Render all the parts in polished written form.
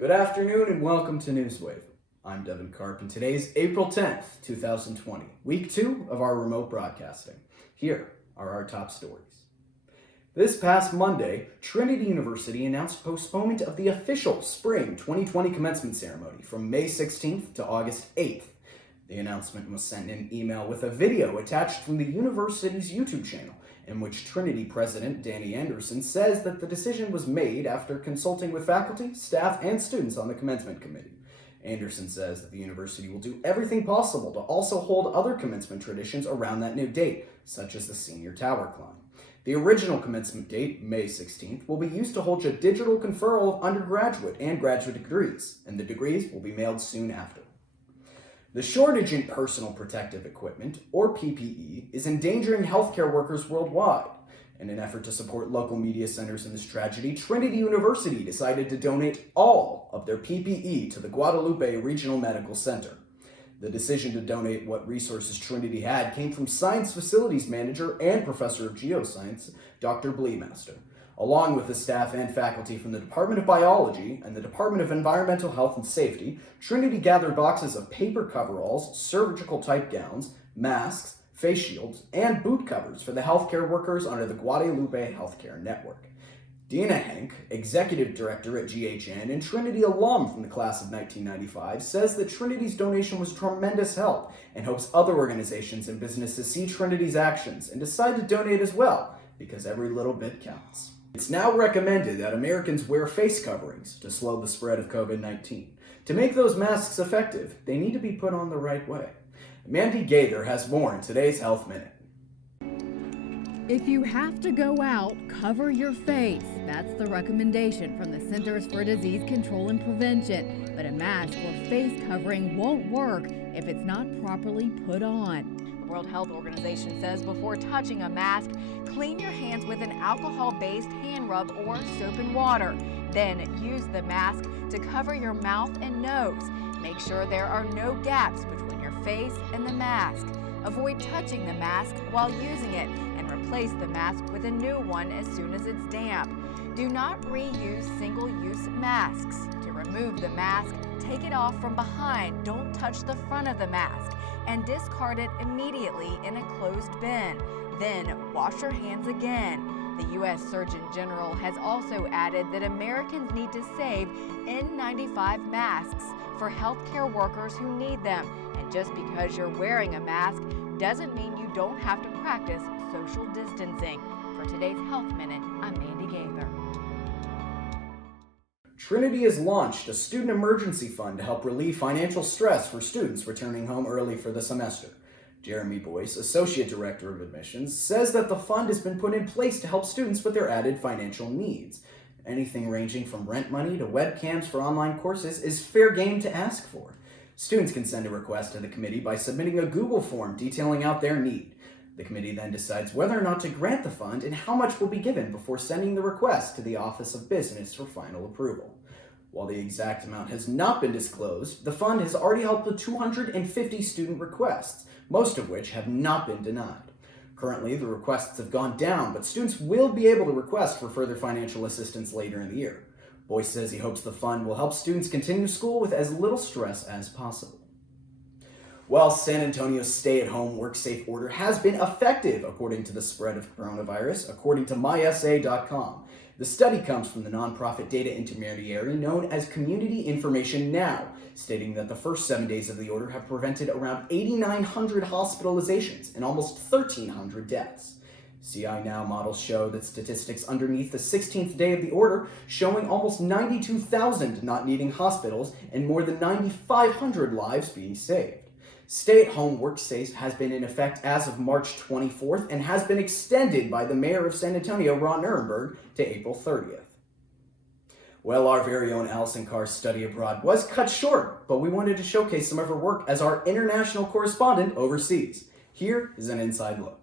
Good afternoon and welcome to Newswave. I'm Devan Karp and today's April 10th, 2020, week 2 of our remote broadcasting. Here are our top stories. This past Monday, Trinity University announced postponement of the official spring 2020 commencement ceremony from May 16th to August 8th. The announcement was sent in an email with a video attached from the university's YouTube channel, in which Trinity President Danny Anderson says that the decision was made after consulting with faculty, staff, and students on the commencement committee. Anderson says that the university will do everything possible to also hold other commencement traditions around that new date, such as the senior tower climb. The original commencement date, May 16th, will be used to hold a digital conferral of undergraduate and graduate degrees, and the degrees will be mailed soon after. The shortage in personal protective equipment, or PPE, is endangering healthcare workers worldwide. In an effort to support local media centers in this tragedy, Trinity University decided to donate all of their PPE to the Guadalupe Regional Medical Center. The decision to donate what resources Trinity had came from Science Facilities Manager and Professor of Geoscience, Dr. Bleemaster, along with the staff and faculty from the Department of Biology and the Department of Environmental Health and Safety. Trinity gathered boxes of paper coveralls, surgical-type gowns, masks, face shields, and boot covers for the healthcare workers under the Guadalupe Healthcare Network. Dina Henk, Executive Director at GHN and Trinity alum from the class of 1995, says that Trinity's donation was tremendous help and hopes other organizations and businesses see Trinity's actions and decide to donate as well, because every little bit counts. It's now recommended that Americans wear face coverings to slow the spread of COVID-19. To make those masks effective, they need to be put on the right way. Mandy Gaither has more in today's Health Minute. If you have to go out, cover your face. That's the recommendation from the Centers for Disease Control and Prevention. But a mask or face covering won't work if it's not properly put on. The World Health Organization says before touching a mask, clean your hands with an alcohol-based hand rub or soap and water. Then use the mask to cover your mouth and nose. Make sure there are no gaps between your face and the mask. Avoid touching the mask while using it and replace the mask with a new one as soon as it's damp. Do not reuse single-use masks. To remove the mask, take it off from behind. Don't touch the front of the mask and discard it immediately in a closed bin. Then wash your hands again. The U.S. Surgeon General has also added that Americans need to save N95 masks for healthcare workers who need them. And just because you're wearing a mask doesn't mean you don't have to practice social distancing. For today's Health Minute, I'm Mandy Gaither. Trinity has launched a student emergency fund to help relieve financial stress for students returning home early for the semester. Jeremy Boyce, Associate Director of Admissions, says that the fund has been put in place to help students with their added financial needs. Anything ranging from rent money to webcams for online courses is fair game to ask for. Students can send a request to the committee by submitting a Google form detailing out their need. The committee then decides whether or not to grant the fund and how much will be given before sending the request to the Office of Business for final approval. While the exact amount has not been disclosed, the fund has already helped with 250 student requests, most of which have not been denied. Currently, the requests have gone down, but students will be able to request for further financial assistance later in the year. Boyce says he hopes the fund will help students continue school with as little stress as possible. Well, San Antonio's stay-at-home, work-safe order has been effective according to the spread of coronavirus, according to mysa.com. The study comes from the nonprofit data intermediary known as Community Information Now, stating that the first 7 days of the order have prevented around 8,900 hospitalizations and almost 1,300 deaths. CI Now models show that statistics underneath the 16th day of the order showing almost 92,000 not needing hospitals and more than 9,500 lives being saved. Stay-at-home work safe has been in effect as of March 24th and has been extended by the mayor of San Antonio, Ron Nirenberg, to April 30th. Well, our very own Allison Carr's study abroad was cut short, but we wanted to showcase some of her work as our international correspondent overseas. Here is an inside look.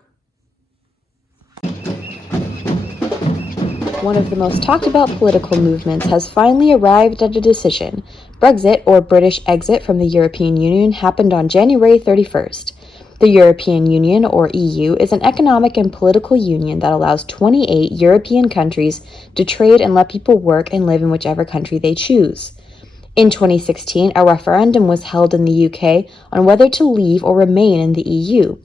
One of the most talked about political movements has finally arrived at a decision. Brexit, or British exit from the European Union, happened on January 31st. The European Union, or EU, is an economic and political union that allows 28 European countries to trade and let people work and live in whichever country they choose. In 2016, a referendum was held in the UK on whether to leave or remain in the EU.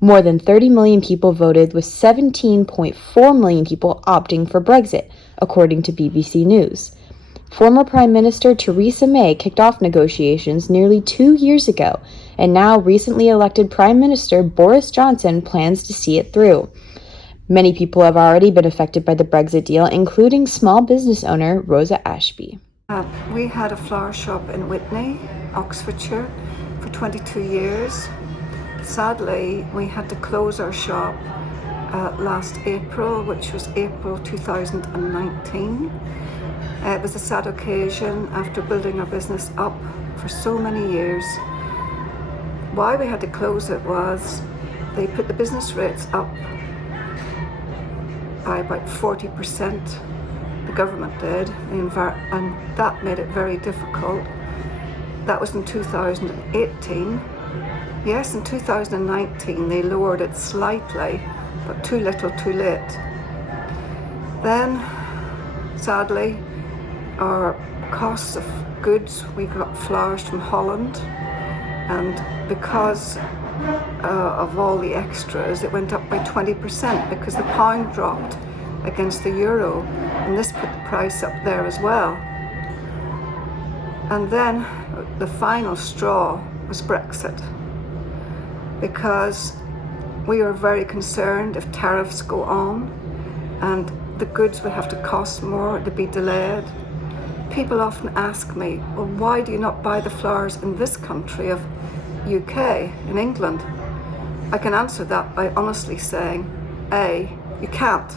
More than 30 million people voted, with 17.4 million people opting for Brexit, according to BBC News. Former Prime Minister Theresa May kicked off negotiations nearly 2 years ago, and now recently elected Prime Minister Boris Johnson plans to see it through. Many people have already been affected by the Brexit deal, including small business owner Rosa Ashby. We had a flower shop in Witney, Oxfordshire, for 22 years. Sadly, we had to close our shop last April, which was April 2019. It was a sad occasion after building our business up for so many years. Why we had to close it was they put the business rates up by about 40%. The government did, and that made it very difficult. That was in 2018. Yes, in 2019 they lowered it slightly, but too little, too late. Then, sadly, our costs of goods, we got flowers from Holland, and because of all the extras, it went up by 20% because the pound dropped against the euro, and this put the price up there as well. And then the final straw was Brexit, because we are very concerned if tariffs go on and the goods would have to cost more, to be delayed. People often ask me, well, why do you not buy the flowers in this country of UK, in England? I can answer that by honestly saying, A, you can't,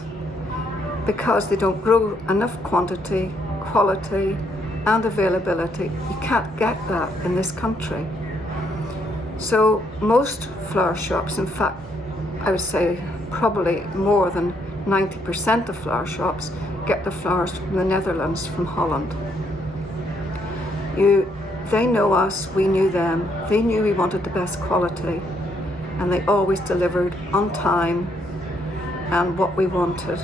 because they don't grow enough quantity, quality and availability. You can't get that in this country. So most flower shops, in fact, I would say probably more than 90% of flower shops get the flowers from the Netherlands, from Holland. They know us, we knew them, they knew we wanted the best quality, and they always delivered on time and what we wanted.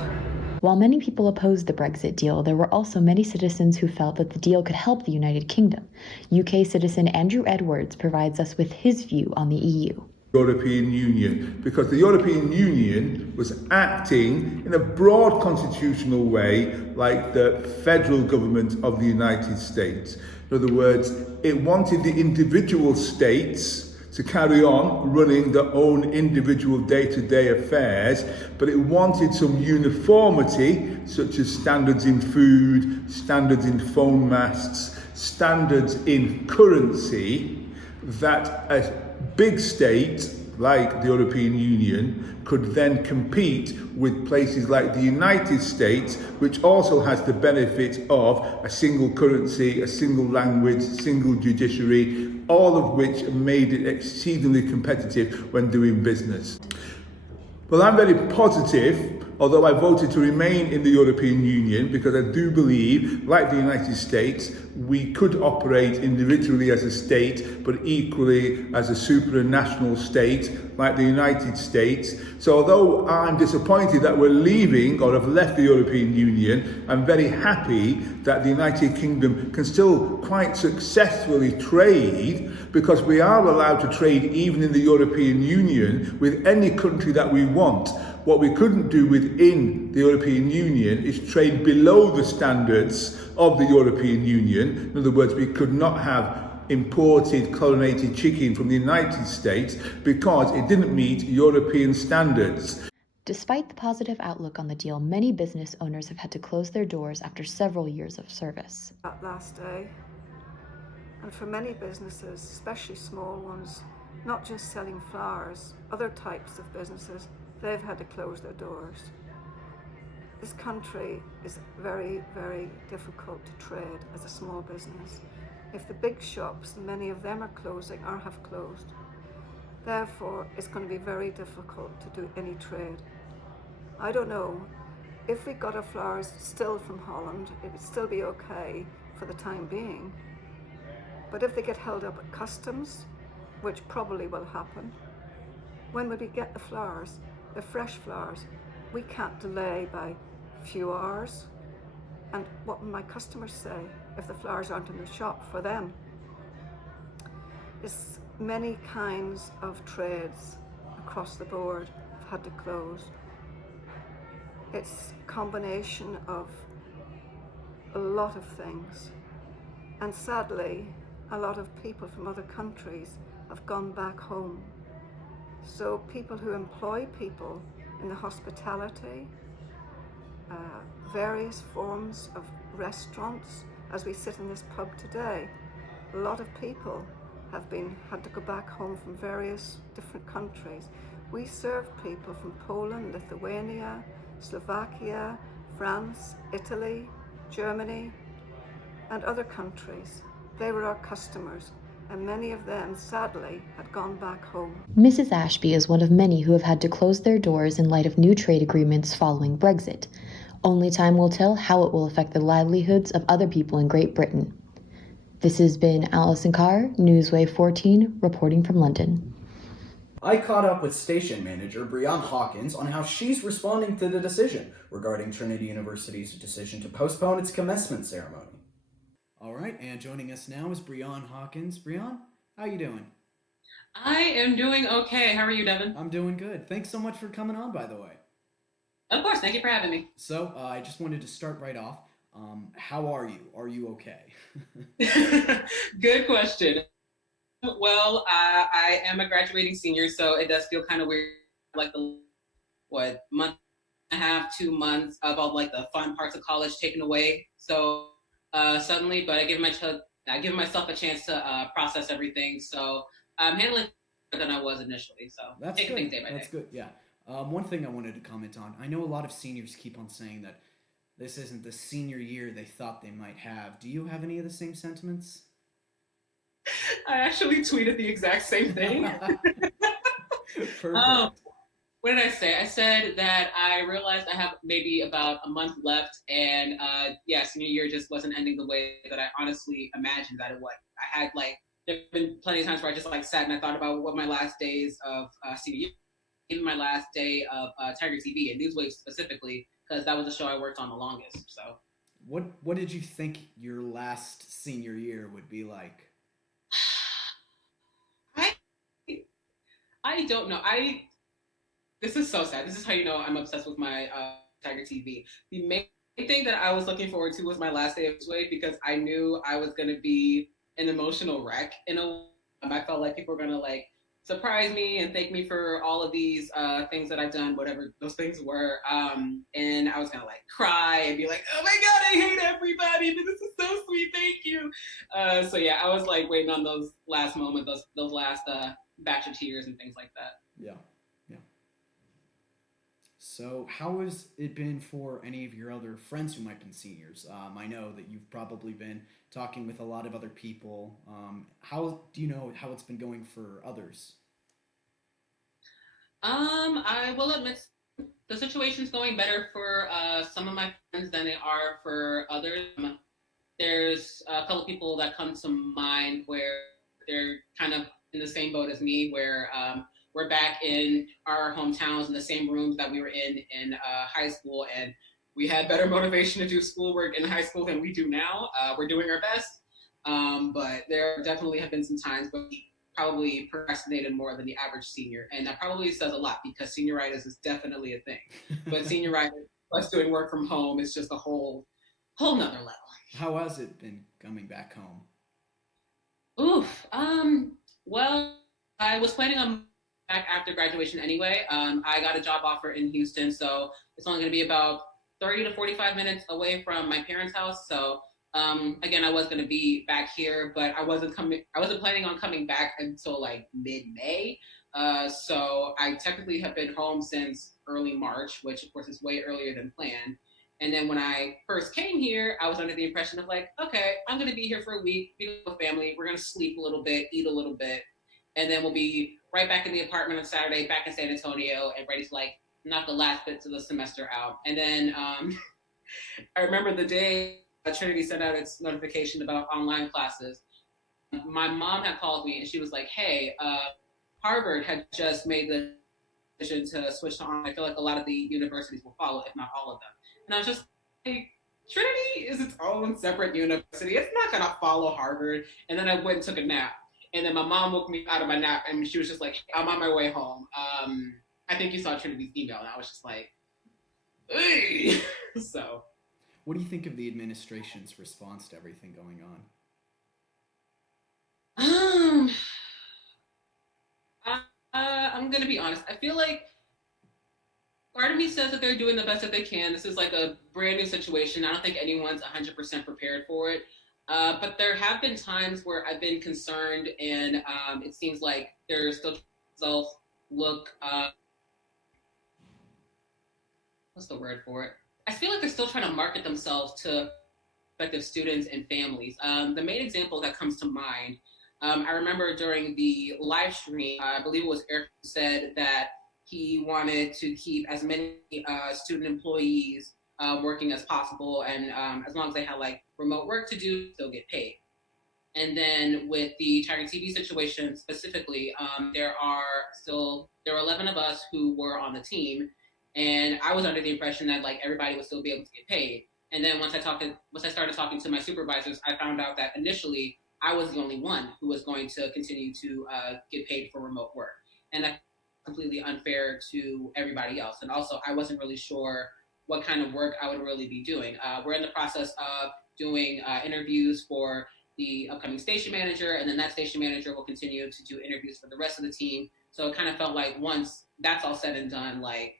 While many people opposed the Brexit deal, there were also many citizens who felt that the deal could help the United Kingdom. UK citizen Andrew Edwards provides us with his view on the EU. European Union, because the European Union was acting in a broad constitutional way like the federal government of the United States. In other words, it wanted the individual states to carry on running their own individual day-to-day affairs, but it wanted some uniformity, such as standards in food, standards in phone masts, standards in currency, that a big state like the European Union could then compete with places like the United States, which also has the benefit of a single currency, a single language, single judiciary, all of which made it exceedingly competitive when doing business. Well, I'm very positive, although I voted to remain in the European Union, because I do believe, like the United States, we could operate individually as a state, but equally as a supranational state, like the United States. So although I'm disappointed that we're leaving or have left the European Union, I'm very happy that the United Kingdom can still quite successfully trade, because we are allowed to trade even in the European Union with any country that we want. What we couldn't do within the European Union is trade below the standards of the European Union. In other words, we could not have imported chlorinated chicken from the United States because it didn't meet European standards. Despite the positive outlook on the deal, many business owners have had to close their doors after several years of service. That last day, and for many businesses, especially small ones, not just selling flowers, other types of businesses, they've had to close their doors. This country is very, very difficult to trade as a small business. If the big shops, many of them are closing or have closed, therefore it's going to be very difficult to do any trade. I don't know, if we got our flowers still from Holland, it would still be okay for the time being. But if they get held up at customs, which probably will happen, when would we get the flowers? The fresh flowers. We can't delay by a few hours. And what will my customers say if the flowers aren't in the shop for them? It's many kinds of trades across the board have had to close. It's a combination of a lot of things. And sadly, a lot of people from other countries have gone back home. So people who employ people in the hospitality, various forms of restaurants, as we sit in this pub today, a lot of people have had to go back home from various different countries. We serve people from Poland, Lithuania, Slovakia, France, Italy, Germany, and other countries. They were our customers, and many of them, sadly, had gone back home. Mrs. Ashby is one of many who have had to close their doors in light of new trade agreements following Brexit. Only time will tell how it will affect the livelihoods of other people in Great Britain. This has been Alison Carr, Newswave 14, reporting from London. I caught up with station manager Briahn Hawkins on how she's responding to the decision regarding Trinity University's decision to postpone its commencement ceremony. All right, and joining us now is Briahn Hawkins. Briahn, how you doing? I am doing okay. How are you, Devin? I'm doing good. Thanks so much for coming on, by the way. Of course, thank you for having me. So, I just wanted to start right off. How are you? Are you okay? Good question. Well, I am a graduating senior, so it does feel kind of weird, like the month and a half, 2 months of all like the fun parts of college taken away. So suddenly, but I give myself a chance to process everything. So I'm handling it better than I was initially. So That's taking good. things day by day. That's good. Yeah. One thing I wanted to comment on. I know a lot of seniors keep on saying that this isn't the senior year they thought they might have. Do you have any of the same sentiments? I actually tweeted the exact same thing. Perfect. What did I say? I said that I realized I have maybe about a month left, and senior year just wasn't ending the way that I honestly imagined that it would. I had there've been plenty of times where I just sat and I thought about what my last days of senior year, even my last day of Tiger TV and Newswave specifically, because that was the show I worked on the longest. So, what did you think your last senior year would be like? I don't know. This is so sad. This is how you know I'm obsessed with my Tiger TV. The main thing that I was looking forward to was my last day of Newswave, because I knew I was going to be an emotional wreck in a way. I felt like people were going to surprise me and thank me for all of these things that I've done, whatever those things were. And I was going to cry and be like, oh my God, I hate everybody, but this is so sweet. Thank you. I was waiting on those last moments, those last batch of tears and things like that. Yeah. So how has it been for any of your other friends who might be seniors? I know that you've probably been talking with a lot of other people. How do you know how it's been going for others? I will admit the situation's going better for some of my friends than they are for others. There's a couple people that come to mind where they're kind of in the same boat as me, where we're back in our hometowns in the same rooms that we were in high school, and we had better motivation to do schoolwork in high school than we do now. We're doing our best, but there definitely have been some times where we probably procrastinated more than the average senior, and that probably says a lot, because senioritis is definitely a thing. But senioritis, us doing work from home, is just a whole nother level. How has it been coming back home? Oof. Well, I was planning on back after graduation anyway. I got a job offer in Houston, so it's only going to be about 30 to 45 minutes away from my parents' house. So again, I was going to be back here, but I wasn't planning on coming back until mid-May. So I technically have been home since early March, which of course is way earlier than planned. And then when I first came here, I was under the impression of okay, I'm going to be here for a week, be with family. We're going to sleep a little bit, eat a little bit, and then we'll be right back in the apartment on Saturday, back in San Antonio, and ready to knock the last bits of the semester out. And then I remember the day Trinity sent out its notification about online classes. My mom had called me and she was like, hey, Harvard had just made the decision to switch to online. I feel like a lot of the universities will follow, if not all of them. And I was just like, Trinity is its own separate university. It's not gonna follow Harvard. And then I went and took a nap. And then my mom woke me out of my nap and she was just like, hey, I'm on my way home. I think you saw Trinity's email. And I was just like, hey. So. What do you think of the administration's response to everything going on? I'm gonna be honest. I feel like part of me says that they're doing the best that they can. This is like a brand new situation. I don't think anyone's 100% prepared for it. But there have been times where I've been concerned, and it seems like they're still look. What's the word for it? I feel like they're still trying to market themselves to prospective students and families. The main example that comes to mind, I remember during the live stream, I believe it was Eric who said that he wanted to keep as many student employees working as possible, and as long as they had like remote work to do, they'll get paid. And then with the Tiger TV situation specifically, there are 11 of us who were on the team, and I was under the impression that like everybody would still be able to get paid. And then once I started talking to my supervisors, I found out that initially I was the only one who was going to continue to get paid for remote work, and that's completely unfair to everybody else. And also, I wasn't really sure what kind of work I would really be doing. We're in the process of doing interviews for the upcoming station manager, and then that station manager will continue to do interviews for the rest of the team. So it kind of felt like once that's all said and done, like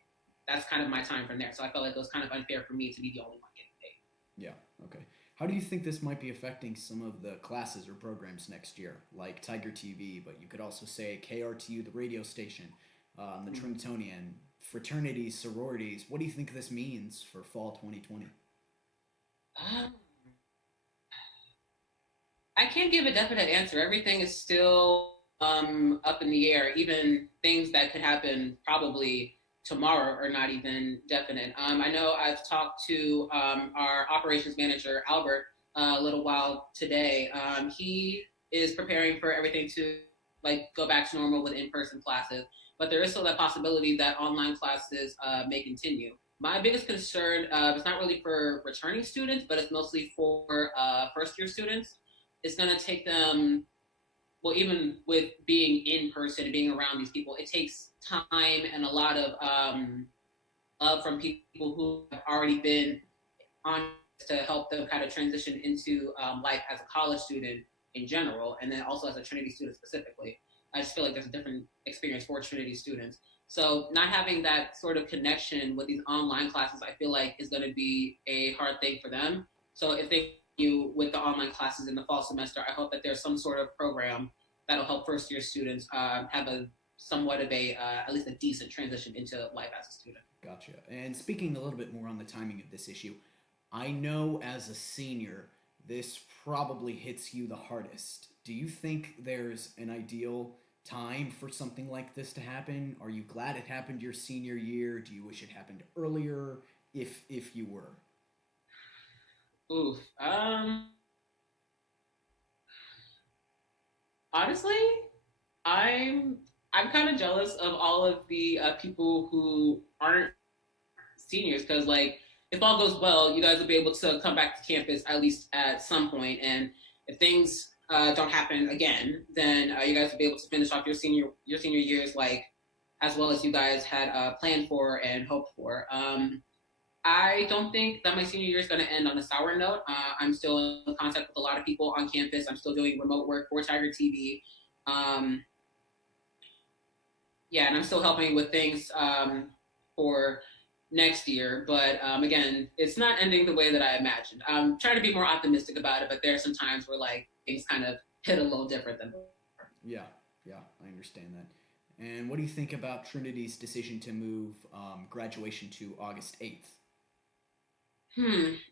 that's kind of my time from there. So I felt like it was kind of unfair for me to be the only one getting paid. Yeah, okay. How do you think this might be affecting some of the classes or programs next year, like Tiger TV, but you could also say KRTU, the radio station, the Trinitonian, fraternities, sororities? What do you think this means for fall 2020? I can't give a definite answer. Everything is still up in the air. Even things that could happen probably tomorrow are not even definite. I know I've talked to our operations manager, Albert, a little while today. He is preparing for everything to like go back to normal with in-person classes, but there is still that possibility that online classes may continue. My biggest concern is not really for returning students, but it's mostly for first-year students. It's going to take them, well, even with being in person and being around these people, it takes time and a lot of from people who have already been on to help them kind of transition into life as a college student in general, and then also as a Trinity student specifically. I just feel like there's a different experience for Trinity students. So not having that sort of connection with these online classes, I feel like is going to be a hard thing for them. So if they continue with the online classes in the fall semester, I hope that there's some sort of program that'll help first year students have a somewhat of a, at least a decent transition into life as a student. Gotcha. And speaking a little bit more on the timing of this issue, I know as a senior, this probably hits you the hardest. Do you think there's an ideal time for something like this to happen? Are you glad it happened your senior year? Do you wish it happened earlier, if you were? Oof. Honestly, I'm kind of jealous of all of the people who aren't seniors, because like if all goes well, you guys will be able to come back to campus at least at some point, and if things don't happen again, then you guys will be able to finish off your senior years like as well as you guys had planned for and hoped for. I don't think that my senior year is going to end on a sour note. I'm still in contact with a lot of people on campus. I'm still doing remote work for Tiger TV. Yeah, and I'm still helping with things for next year. But again, it's not ending the way that I imagined. I'm trying to be more optimistic about it, but there are some times where like things kind of hit a little different than before. Yeah, I understand that. And what do you think about Trinity's decision to move graduation to August 8th?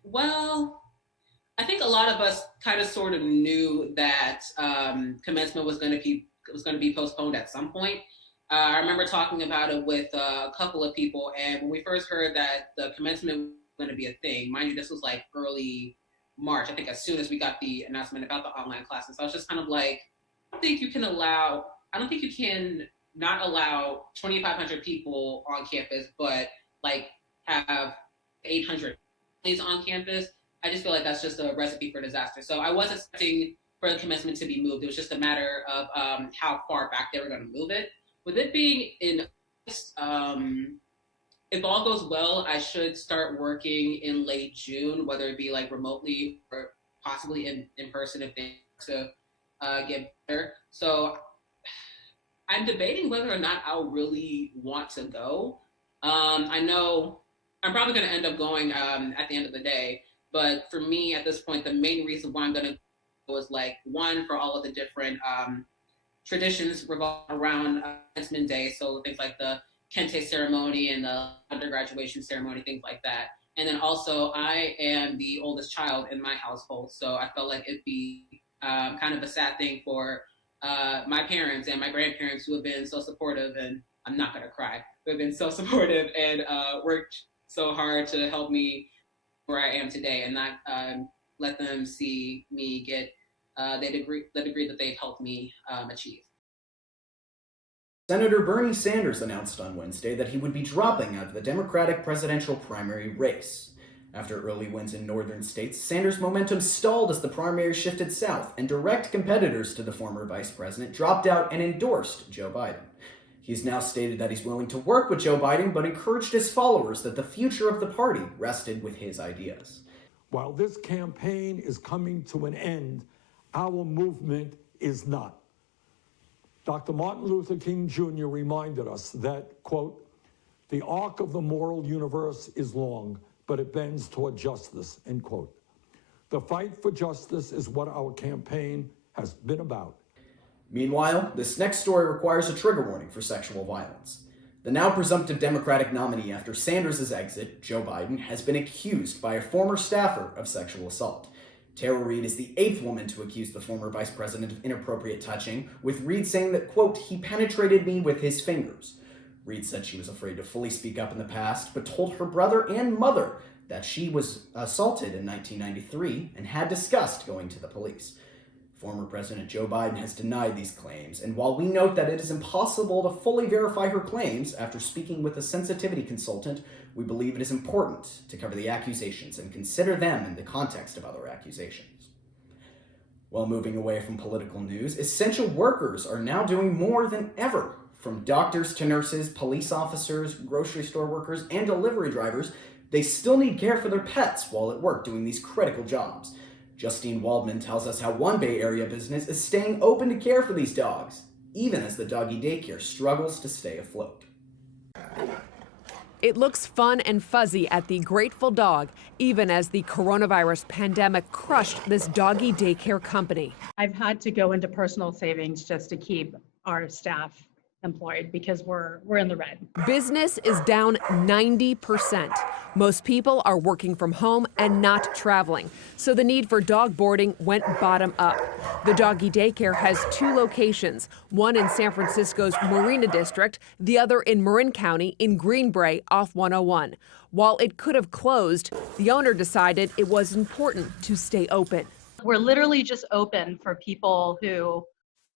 Well, I think a lot of us kind of sort of knew that commencement was going to be postponed at some point. I remember talking about it with a couple of people, and when we first heard that the commencement was going to be a thing, mind you, this was like early March, I think as soon as we got the announcement about the online classes. So I was just kind of like, I don't think you can not allow 2,500 people on campus, but like have 800 on campus. I just feel like that's just a recipe for disaster. So I was expecting for the commencement to be moved. It was just a matter of how far back they were going to move it. With it being in if all goes well, I should start working in late June, whether it be like remotely or possibly in person if they to get better. So I'm debating whether or not I'll really want to go. I know I'm probably going to end up going at the end of the day, but for me at this point, the main reason why I'm going to go is like one, for all of the different traditions revolve around commencement day. So things like the Kente ceremony and the undergraduation ceremony, things like that. And then also I am the oldest child in my household. So I felt like it'd be kind of a sad thing for my parents and my grandparents who have been so supportive, and I'm not gonna cry, who have been so supportive and worked so hard to help me where I am today, and not let them see me get the degree that they've helped me achieve. Senator Bernie Sanders announced on Wednesday that he would be dropping out of the Democratic presidential primary race. After early wins in northern states, Sanders' momentum stalled as the primary shifted south, and direct competitors to the former vice president dropped out and endorsed Joe Biden. He's now stated that he's willing to work with Joe Biden, but encouraged his followers that the future of the party rested with his ideas. While this campaign is coming to an end, our movement is not. Dr. Martin Luther King Jr. reminded us that, quote, "The arc of the moral universe is long, but it bends toward justice," end quote. The fight for justice is what our campaign has been about. Meanwhile, this next story requires a trigger warning for sexual violence. The now presumptive Democratic nominee after Sanders' exit, Joe Biden, has been accused by a former staffer of sexual assault. Tara Reid is the 8th woman to accuse the former vice president of inappropriate touching, with Reid saying that, quote, "he penetrated me with his fingers." Reid said she was afraid to fully speak up in the past, but told her brother and mother that she was assaulted in 1993 and had discussed going to the police. Former President Joe Biden has denied these claims, and while we note that it is impossible to fully verify her claims after speaking with a sensitivity consultant, we believe it is important to cover the accusations and consider them in the context of other accusations. While moving away from political news, essential workers are now doing more than ever. From doctors to nurses, police officers, grocery store workers, and delivery drivers, they still need care for their pets while at work doing these critical jobs. Justine Waldman tells us how one Bay Area business is staying open to care for these dogs, even as the doggy daycare struggles to stay afloat. It looks fun and fuzzy at the Grateful Dog, even as the coronavirus pandemic crushed this doggy daycare company. I've had to go into personal savings just to keep our staff employed because we're in the red. Business is down 90%. Most people are working from home and not traveling, so the need for dog boarding went bottom up. The doggy daycare has 2 locations, one in San Francisco's Marina District, the other in Marin County in Greenbrae off 101. While it could have closed, the owner decided it was important to stay open. We're literally just open for people who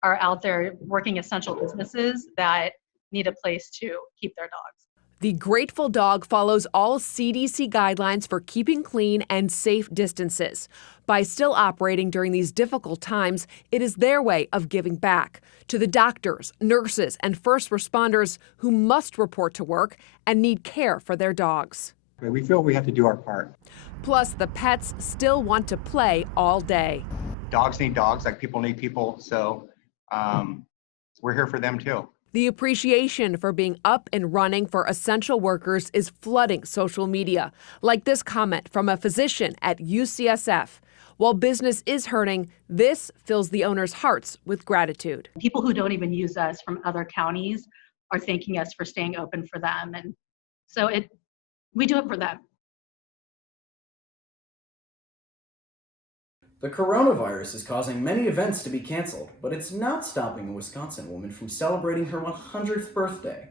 are out there working essential businesses that need a place to keep their dogs. The Grateful Dog follows all CDC guidelines for keeping clean and safe distances. By still operating during these difficult times, it is their way of giving back to the doctors, nurses, and first responders who must report to work and need care for their dogs. We feel we have to do our part. Plus, the pets still want to play all day. Dogs need dogs like people need people, so we're here for them too. The appreciation for being up and running for essential workers is flooding social media, like this comment from a physician at UCSF. While business is hurting, this fills the owners' hearts with gratitude. People who don't even use us from other counties are thanking us for staying open for them. And so we do it for them. The coronavirus is causing many events to be canceled, but it's not stopping a Wisconsin woman from celebrating her 100th birthday.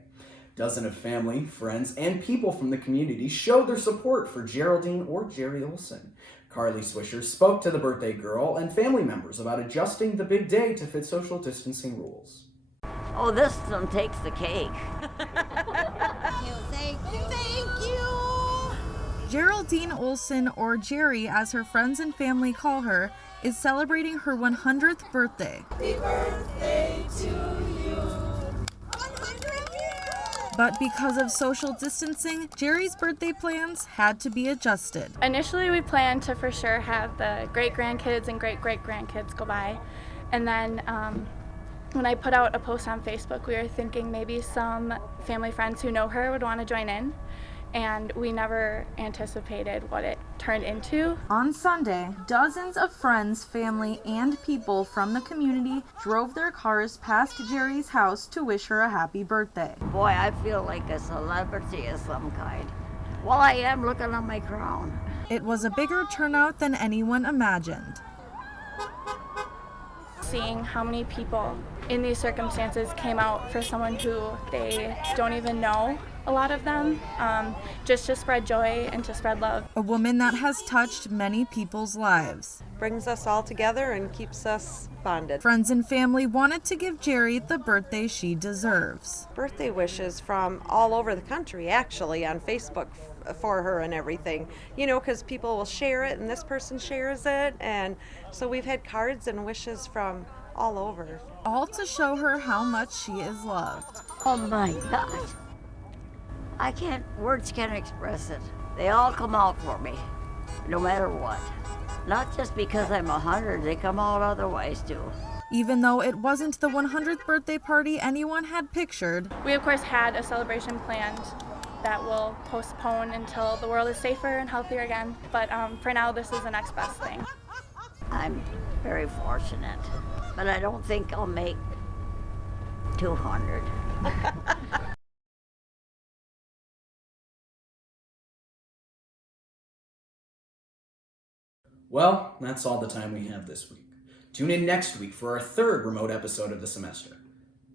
Dozens of family, friends, and people from the community showed their support for Geraldine or Jerry Olson. Carly Swisher spoke to the birthday girl and family members about adjusting the big day to fit social distancing rules. Oh, this one takes the cake. Thank you. Thank you. Geraldine Olson, or Jerry as her friends and family call her, is celebrating her 100th birthday. Happy birthday to you. But because of social distancing, Jerry's birthday plans had to be adjusted. Initially, we planned to for sure have the great-grandkids and great-great-grandkids go by. And then when I put out a post on Facebook, we were thinking maybe some family friends who know her would want to join in. And we never anticipated what it turned into. On Sunday, dozens of friends, family, and people from the community drove their cars past Jerry's house to wish her a happy birthday. Boy, I feel like a celebrity of some kind. Well, I am looking on my crown. It was a bigger turnout than anyone imagined. Seeing how many people in these circumstances came out for someone who they don't even know, a lot of them, just to spread joy and to spread love. A woman that has touched many people's lives. Brings us all together and keeps us bonded. Friends and family wanted to give Jerry the birthday she deserves. Birthday wishes from all over the country, actually, on Facebook for her and everything. You know, because people will share it and this person shares it. And so we've had cards and wishes from all over. All to show her how much she is loved. Oh my gosh. Words can't express it. They all come out for me, no matter what. Not just because I'm 100, they come out otherwise too. Even though it wasn't the 100th birthday party anyone had pictured. We of course had a celebration planned that will postpone until the world is safer and healthier again. But for now, this is the next best thing. I'm very fortunate, but I don't think I'll make 200. Well, that's all the time we have this week. Tune in next week for our third remote episode of the semester.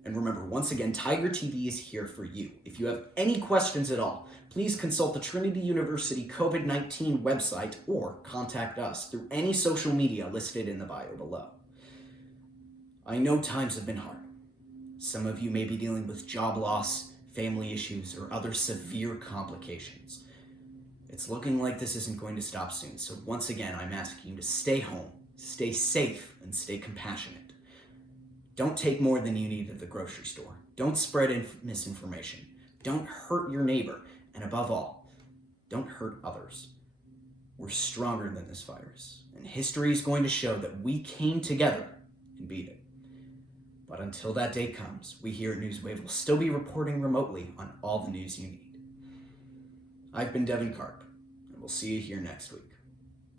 And remember, once again, Tiger TV is here for you. If you have any questions at all, please consult the Trinity University COVID-19 website or contact us through any social media listed in the bio below. I know times have been hard. Some of you may be dealing with job loss, family issues, or other severe complications. It's looking like this isn't going to stop soon, so once again, I'm asking you to stay home, stay safe, and stay compassionate. Don't take more than you need at the grocery store. Don't spread misinformation. Don't hurt your neighbor. And above all, don't hurt others. We're stronger than this virus, and history is going to show that we came together and beat it. But until that day comes, we here at Newswave will still be reporting remotely on all the news you need. I've been Devan Karp, and we'll see you here next week.